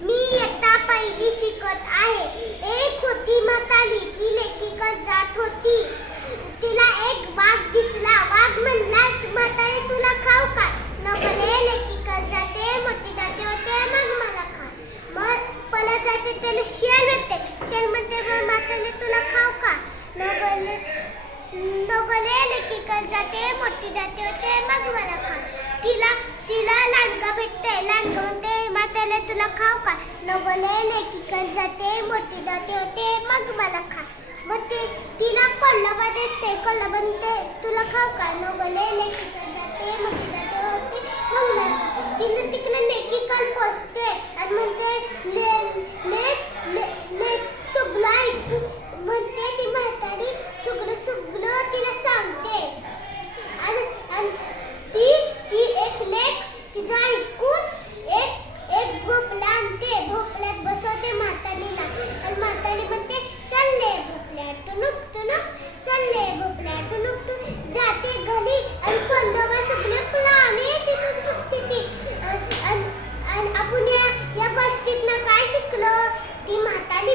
मी इयत्ता पहिली शिकत आहे. एक होती म्हातारी, ती लेकीकडे जात होती. तिला एक वाघ दिसला. वाघ म्हणला, म्हातारी तुला खाऊ का? नको रे, लेकीकडे जाते, मोठी जाते होते, मग मला खा. मग पळत जाते, त्याला शेर भेटते. शेर म्हणते, म्हातारी तुला खाऊ का? नको रे, लेकीकडे जाते, मोठी जाते होते, मग मला खा. तिला लांडगा भेटते. लांडगा म्हणते, म्हातारी तुला खाऊ का? नको रे, लेकीकडे जाते, मोठी जाते होते, मग मला खा. मग तिला कोल्हाबा देते. कोल्हाबा म्हणते, तुला खाऊ का? नको रे, लेकीकडे जाते, मोठी जाते होते, मग मला खा. तिला तिकडे लेकीकडे पोचते आणि म्हणते, सगळं ऐकू म्हणते. ती म्हातारी सगळं तिला सांगते. आणि ती एक लेक तिचं ऐकून एक भोपळा आणते. भोपळ्यात बसवते म्हातारीला आणि म्हातारी म्हणते, चालले भोपळ्या टुनुक टुनुक, चालले भोपळ्या टुनुक टुनुक. जाते घरी आणि कोल्हाबा सगळे फुलाने तिथंच बसते ती. आणि आपण या गोष्टीतनं काय शिकलो? ती म्हातारी